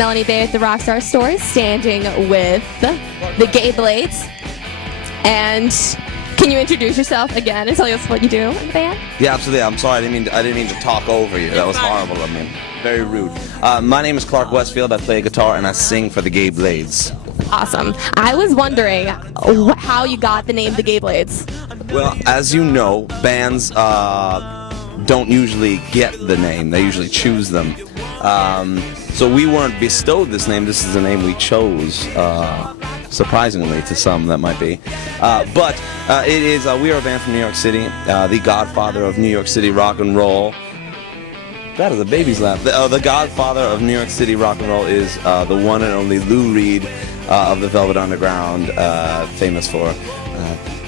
Melanie Bay at the Rockstar Store, standing with the Gay Blades. And can you introduce yourself again and tell us what you do in the band? Yeah, absolutely. I'm sorry. I didn't mean to talk over you. That was horrible of me. Very rude. My name is Clark Westfield. I play guitar and I sing for the Gay Blades. Awesome. I was wondering how you got the name the Gay Blades. Well, as you know, bands don't usually get the name. They usually choose them. So we weren't bestowed this name. This is the name we chose. Surprisingly to some, that might be. But it is, we are a band from New York City, the godfather of New York City rock and roll. That is a baby's laugh. The godfather of New York City rock and roll is the one and only Lou Reed of the Velvet Underground, famous for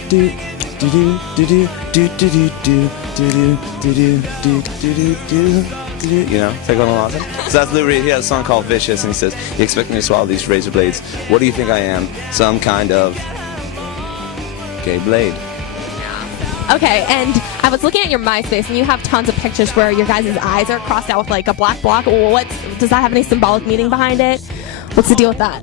do do do do do do do do do do do do do. You know, take on a lot. So that's Lou Reed. He has a song called Vicious, and he says, "You expect me to swallow these razor blades? What do you think I am? Some kind of gay blade." Okay, and I was looking at your MySpace, and you have tons of pictures where your guys' eyes are crossed out with like a black block. Does that have any symbolic meaning behind it? What's the deal with that?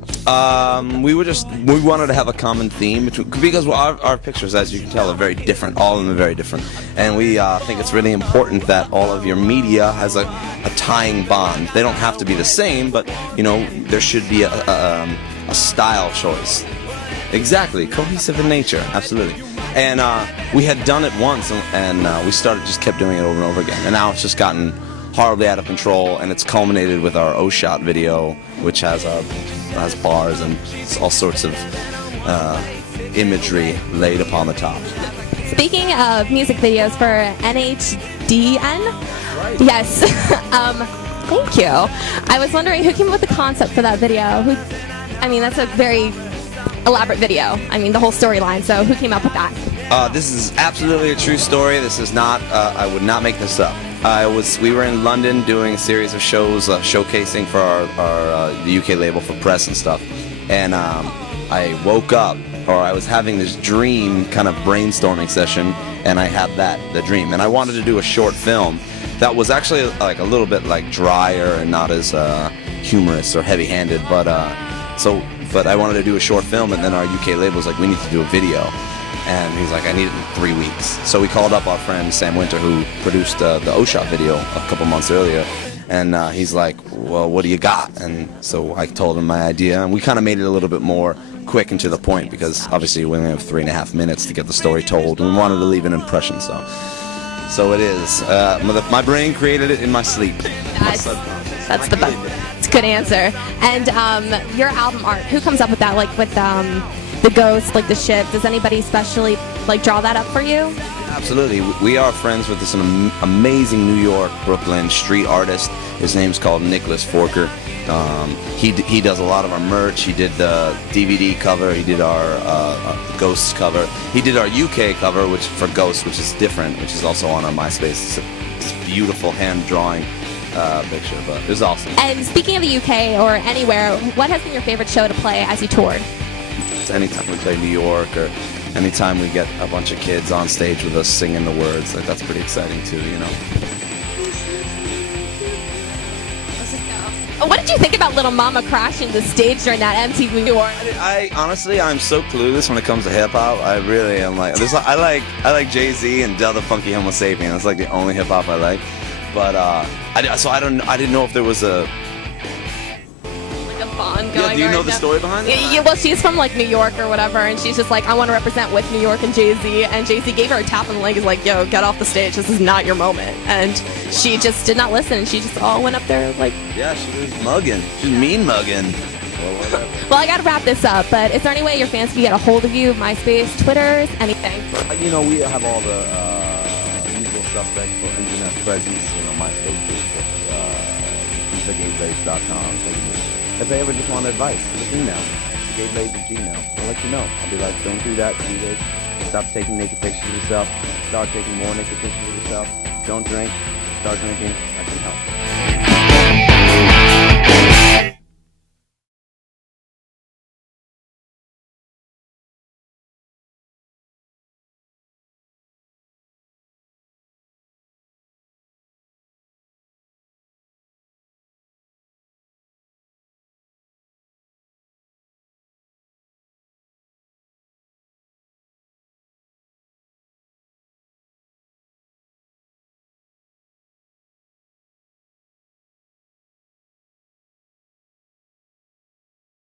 We wanted to have a common theme because our pictures, as you can tell, are very different. All of them are very different, and we think it's really important that all of your media has a tying bond. They don't have to be the same, but you know there should be a style choice. Exactly, cohesive in nature, absolutely. And we had done it once, and we just kept doing it over and over again, and now it's just gotten horribly out of control, and it's culminated with our O-Shot video, which has bars and all sorts of imagery laid upon the top. Speaking of music videos for NHDN, right. Yes. Thank you. I was wondering who came up with the concept for that video. That's a very elaborate video. The whole storyline. So who came up with that? This is absolutely a true story. This is not. I would not make this up. We were in London doing a series of shows, showcasing for our the UK label for press and stuff. And I woke up, or I was having this dream, kind of brainstorming session, and I had the dream. And I wanted to do a short film that was actually like a little bit like drier and not as humorous or heavy-handed, but I wanted to do a short film, and then our UK label was like, we need to do a video. And he's like, I need it in 3 weeks. So we called up our friend Sam Winter, who produced the O-Shot video a couple months earlier. And he's like, well, what do you got? And so I told him my idea, and we kind of made it a little bit more quick and to the point, because obviously we only have 3.5 minutes to get the story told, and we wanted to leave an impression. So it is. My brain created it in my sleep. That's the best. It's a good answer. And your album art, who comes up with that? Like with the ghost, like the ship. Does anybody specially like draw that up for you? Absolutely. We are friends with this amazing New York, Brooklyn street artist. His name's called Nicholas Forker. He does a lot of our merch. He did the DVD cover. He did our Ghosts cover. He did our UK cover, which for Ghosts, which is different, which is also on our MySpace. It's a beautiful hand drawing picture, but it was awesome. And speaking of the UK or anywhere, what has been your favorite show to play as you toured? Anytime we play New York, or anytime we get a bunch of kids on stage with us singing the words, like that's pretty exciting too, you know. What did you think about Little Mama crashing the stage during that MTV New York? I honestly, I'm so clueless when it comes to hip hop. I really am like, I like Jay-Z and Del the Funky Homo Sapien. That's like the only hip hop I like. But I didn't know if there was a bond going. Yeah, do you know the story behind it? Yeah, well, she's from like New York or whatever, and she's just like, I want to represent with New York and Jay-Z, and Jay-Z gave her a tap on the leg, is like, yo, get off the stage, this is not your moment, and she just did not listen, and she just all went up there like... Yeah, she was mugging. She was mean mugging. Well, I gotta wrap this up, but is there any way your fans can get a hold of you, MySpace, Twitters, anything? You know, we have all the usual suspects for internet presence, you know, MySpace, Facebook, thegayblades.com. If they ever just want advice, just email. Thegayblades@gmail. I'll let you know. I'll be like, don't do that, do this. Stop taking naked pictures of yourself. Start taking more naked pictures of yourself. Don't drink. Start drinking. I can help.